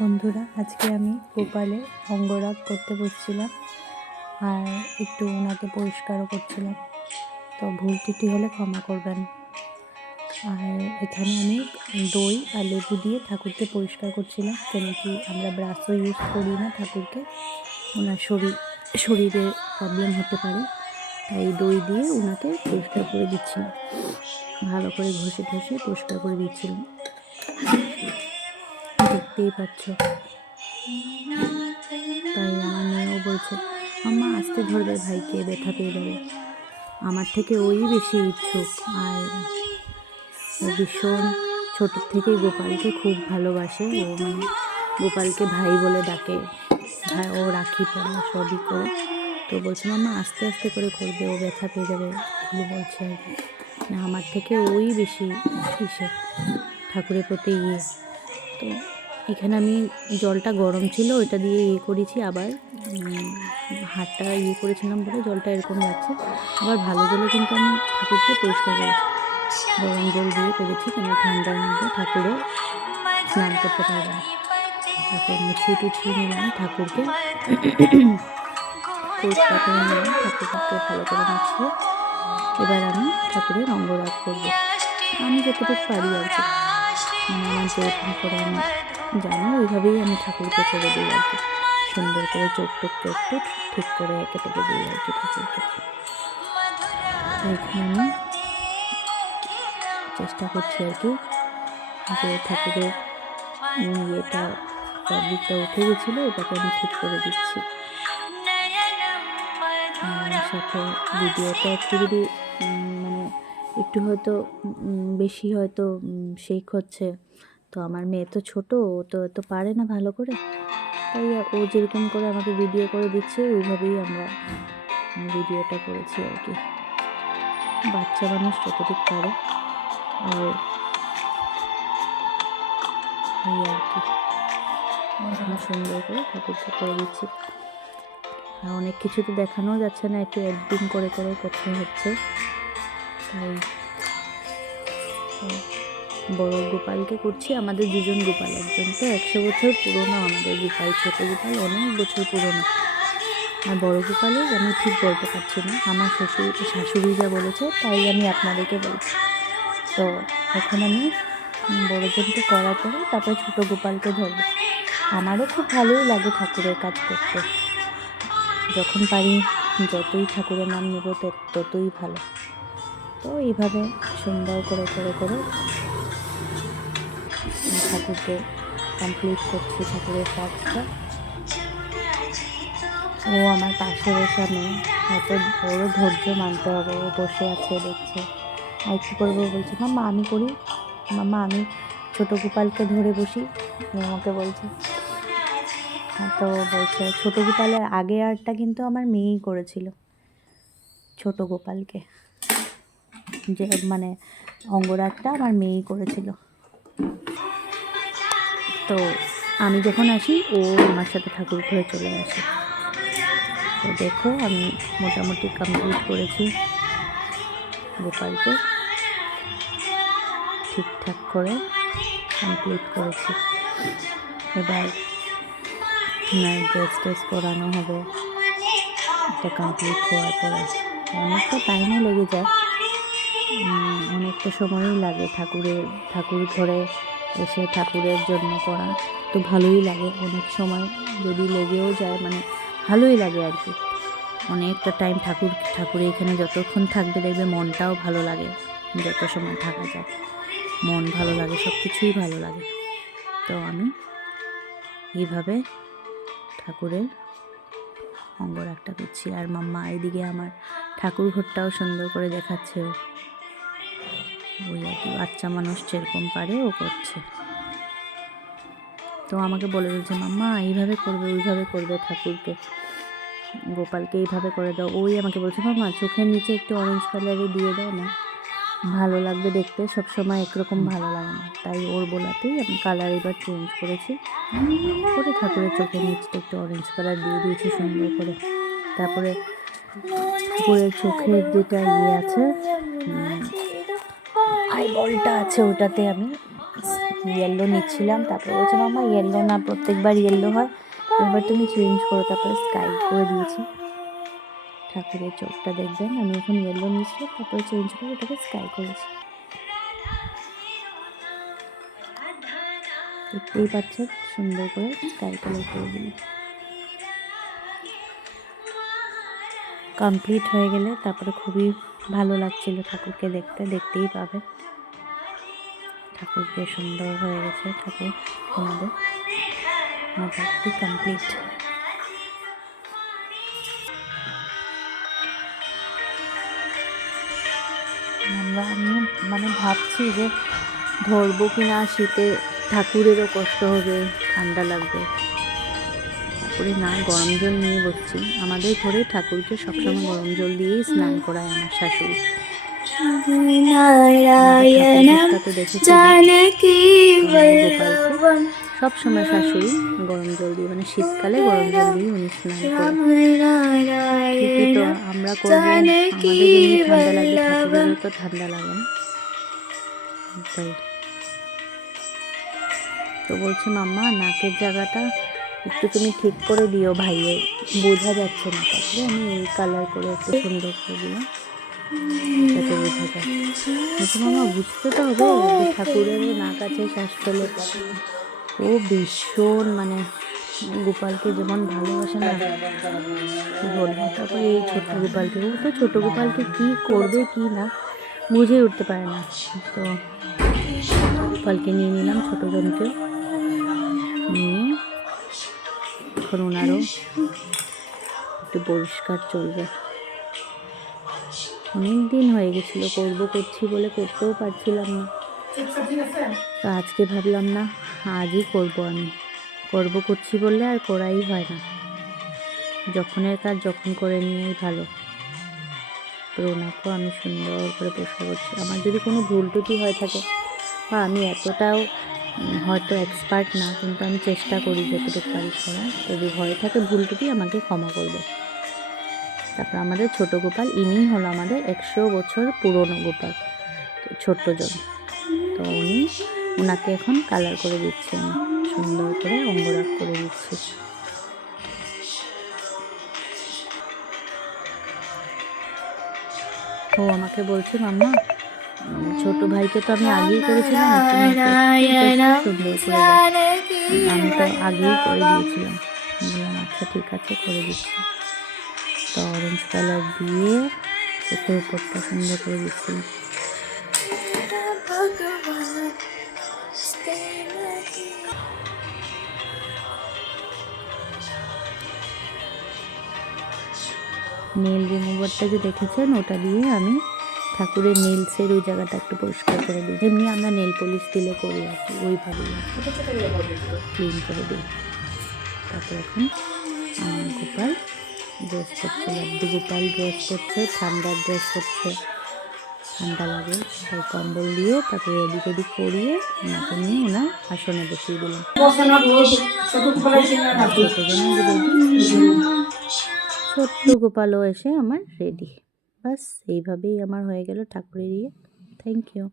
বন্ধুরা, আজকে আমি গোপালে অঙ্গরাগ করতে বসছিলাম আর একটু ওনাকে পরিষ্কারও করছিলাম। তো ভুল ত্রুটি হলে ক্ষমা করবেন। আর এখানে আমি দই আর লেবু দিয়ে ঠাকুরকে পরিষ্কার করছিলাম, কেন কি আমরা ব্রাশও ইউজ করি না ঠাকুরকে, ওনার শরীরে প্রবলেম হতে পারে, তাই দই দিয়ে ওনাকে পরিষ্কার করে দিচ্ছিলাম, ভালো করে ঘষে পরিষ্কার করে দিচ্ছিলাম। দেখতেই পাচ্ছ। তাই আমার মেয়েও বলছে, আম্মা আস্তে ধরবে, ভাইকে ব্যথা পেয়ে যাবে। আমার থেকে ওই বেশি ইচ্ছুক, আর ও ভীষণ ছোটোর থেকেই গোপালকে খুব ভালোবাসে। ও মানে গোপালকে ভাই বলে ডাকে, ভাই ও রাখি পরে সবই করে। তো বলছে মাম্মা আস্তে আস্তে করে করবে, ও ব্যথা পেয়ে যাবে, এগুলো বলছে আর কি। না, আমার থেকে ওই বেশি ইসে ঠাকুরের প্রতি তো এখানে আমি জলটা গরম ছিল, ওইটা দিয়ে করেছি, আবার হাতটা করেছিলাম বলে জলটা এরকম লাগছে। আবার ভালো জলে কিন্তু আমি ঠাকুরকে পরিষ্কার করেছি, গরম জল দিয়ে করেছি, কেন ঠান্ডার মধ্যে ঠাকুরও স্নান করতে পারবে না। তারপর মুছিয়ে নিলাম ঠাকুরকে, পরিষ্কার করে নিলাম ঠাকুরকে ভালো করে মুছিয়ে। এবার আমি ঠাকুরের অঙ্গরাগ করবো, আমি যতটুকু পারি আর কি, মানে আমার যেরকম করে আমি জানি ওইভাবেই আমি ঠাকুরকে করে দিই আর কি। সুন্দর করে চোখ একটু ঠিক করে কেটে দিই আর কি ঠাকুরকে। তো এখানে আমি চেষ্টা করছি আর কি, যে ঠাকুরের ইয়েটা ফ্যাব্রিকটা উঠে গেছিলো, ওটাকে আমি ঠিক করে দিচ্ছি। সাথে ভিডিওটা একটু যদি মানে একটু হয়তো বেশি হয়তো শেক হচ্ছে, তো আমার মেয়ে তো ছোটো, ও তো পারে না ভালো করে, তাই ও যেরকম করে আমাকে ভিডিও করে দিচ্ছে ওইভাবেই আমরা ভিডিওটা করেছি আর কি। বাচ্চা মানুষ যতটুকু পারে, আর এই আর কি সুন্দর করে ঠাকুরকে করে দিচ্ছি। আর অনেক কিছু তো দেখানো যাচ্ছে না, একটু এডিটিং করে করতে হচ্ছে। তাই বড় গোপালকে করছি, আমাদের দুজন গোপাল, একজন তো 100 বছর পুরনো, আমাদের গোপাল, ছোট গোপাল অনেক বছর পুরনো। আর বড় গোপালের আমি ঠিক বলতে পারছি না, আমার শাশুড়ি যা বলেছে তাই আমি আপনাদেরকে বলছি। তো এখন আমি বড়জনকে করার পরে তারপরে ছোট গোপালকে ধরবো। আমারও খুব ভালোই লাগে ঠাকুরের কাজ করতে, যখন পারি যতই ঠাকুরের নাম নেব ততই ভালো। তো এইভাবে সুন্দর করে ঠাকুরকে কমপ্লিট করছি, ঠাকুরের কাজটা। ও আমার পাশে বসে, মেয়ে হয়তো ওরও ধৈর্য মানতে হবে, ও বসে আছে দেখছে। আর কী করবো বলছে, মাম্মা আমি করি, মাম্মা আমি ছোটো গোপালকে ধরে বসি, আমাকে বলছে। তো বলছে ছোটো গোপালের আগে আরটা কিন্তু আমার মেয়েই করেছিল, ছোট গোপালকে যে মানে অঙ্গরাগটা আমার মেয়েই করেছিল। তো আমি যখন আসি ও আমার সাথে ঠাকুর ঘরে চলে আসে। তো দেখো আমি মোটামুটি কমপ্লিট করেছি, গোপালকে ঠিকঠাক করে কমপ্লিট করেছি। এবার ড্রেস পরানো হবে, এটা কমপ্লিট হওয়ার পরে অনেকটা টাইমও লেগে যায়, অনেকটা সময়ই লাগে ঠাকুর ঘরে এসে ঠাকুরের জন্য করা। তো ভালোই লাগে, অনেক সময় যদি লেগেও যায়, মানে ভালোই লাগে আর কি। অনেকটা টাইম ঠাকুরে এখানে যতক্ষণ থাকবে দেখবে মনটাও ভালো লাগে, যত সময় থাকা যায় মন ভালো লাগে, সব কিছুই ভালো লাগে। তো আমি এইভাবে ঠাকুরের অঙ্গরাগটা করছি। আর মাম্মা এইদিকে আমার ঠাকুর ঘরটাও সুন্দর করে দেখাচ্ছে, ওই আর কি বাচ্চা মানুষ যেরকম পারে ও করছে। তো আমাকে বলে দিয়েছে, মাম্মা এইভাবে করবে, ওইভাবে করবে, ঠাকুরকে গোপালকে এইভাবে করে দাও। ওই আমাকে বলছে, মাম্মা চোখের নিচে একটু অরেঞ্জ কালারে দিয়ে দাও না, ভালো লাগবে দেখতে, সবসময় একরকম ভালো লাগে না। তাই ওর বলাতেই আমি কালার এবার চেঞ্জ করেছি, ঠাকুরের চোখের নিচটা একটু অরেঞ্জ কালার দিয়ে দিয়েছি সুন্দর করে। তারপরে ঠাকুরের চোখের যেটা আছে, আইবলটা আছে, ওটাতে আমি ইয়েলো নিচ্ছিলাম, তারপরে বলছে মাম্মা ইয়েলো না, প্রত্যেকবার ইয়েলো হয়, এবার তুমি চেঞ্জ করো। তারপরে স্কাই করে দিয়েছি। ঠাকুরের চোখটা দেখবেন, আমি এখন ইয়েলো নিয়েছিলাম, তারপরে চেঞ্জ করে ওটাকে স্কাই করেছি। দেখতেই পাচ্ছেন সুন্দর করে স্কাই কালার করে দিল। কমপ্লিট হয়ে গেলে তারপরে খুবই ভালো লাগছিল ঠাকুরকে দেখতে, দেখতেই পাবে ঠাকুরকে সুন্দর হয়ে গেছে। ঠাকুর আমাদের মোটামুটি কমপ্লিট। আমি মানে ভাবছি যে ধরবো কি না, শীতে ঠাকুরেরও কষ্ট হবে, ঠান্ডা লাগবে, তারপরে না গরম জল নিয়ে বসছি। আমাদের ঘরে ঠাকুরকে সবসময় গরম জল দিয়েই স্নান করায় আমার শাশুড়ি। সব সময় শাশুড়ি গরম জল দিয়ে, মানে শীতকালে গরম জল দিয়ে উনি স্নান করেন। তো আমরা করবো, আমাদের যেমনি ঠান্ডা লাগে ঠাকুরেরও তো ঠান্ডা লাগে না, তাই। তো বলছে মাম্মা নাকের জায়গাটা একটু তুমি ঠিক করে দিও, ভাইয়ের বোঝা যাচ্ছে না। তারপরে আমি এই কালার করে একটু সুন্দর করে দিলাম যাতে বোঝা যায়। বলছে মামা বুঝতে তো হবে যে ঠাকুরেরও নাক আছে, শ্বাস ফেলে। ও ভীষণ মানে গোপালকে যেমন ভালোবাসে না, কি বলবো। তারপরে এই ছোট গোপালকে, ও তো ছোট গোপালকে কি করবে কি না বুঝে উঠতে পারে না। তো গোপালকে নিয়ে নিলাম, ছোট জনকেও নিয়ে এখন ওনারও একটু পরিষ্কার চলবে। অনেক দিন হয়ে গেছিলো করছি বলে করতেও পারছিলাম না, তো আজকে ভাবলাম না আজই করব। আমি করছি বললে আর করাই হয় না, যখনের কাজ যখন করে নিয়েই ভালো। তো ওনাকেও আমি সুন্দর করে পরিষ্কার করছি। আমার যদি কোনো ভুল টুটি হয়ে থাকে, বা আমি এতটাও হয়তো এক্সপার্ট না, কিন্তু আমি চেষ্টা করি যতটুকু পারি করার। যদি হয়ে থাকে ভুল টুটি আমাকে ক্ষমা করবে। তারপর আমাদের ছোট গোপাল, ইনিই হলো আমাদের 100 বছর পুরনো গোপাল, ছোট্ট জন। তো ওনাকে এখন কালার করে দিচ্ছি, আমি সুন্দর করে অঙ্গরাগ করে দিচ্ছি। ও আমাকে বলছে মাম্মা ছোট ভাইকে তো আমি আগেই করেছিলাম, সুন্দর করে আমি তো আগেই করে দিয়েছিলাম। বললাম আচ্ছা ঠিক আছে করে দিচ্ছি। তো অরেঞ্জ কালার দিয়ে চোখের উপরটা সুন্দর করে দিচ্ছি। নেল রিমুভারটা যে দেখেছেন, ওটা দিয়ে আমি ঠাকুরের নেলসের ওই জায়গাটা একটু পরিষ্কার করে দিই। যেমনি আমরা নেল পলিশ দিলে করি আর কি, ওইভাবেই ক্লিন করে দিই। তারপর এখন গোপাল ড্রেস করছে, লাড্ডু গোপাল ড্রেস করছে, ঠান্ডার ড্রেস করছে, ঠান্ডা লাগে তাই কম্বল দিয়ে তারপরে এদিক ওদিক করিয়ে ওনাকে নিয়ে ওনার আসনে বসিয়ে দিলাম। ছোট্ট গোপালও এসে আমার রেডি। বাস এইভাবেই আমার হয়ে গেল ঠাকুরের ইয়ে। Thank you.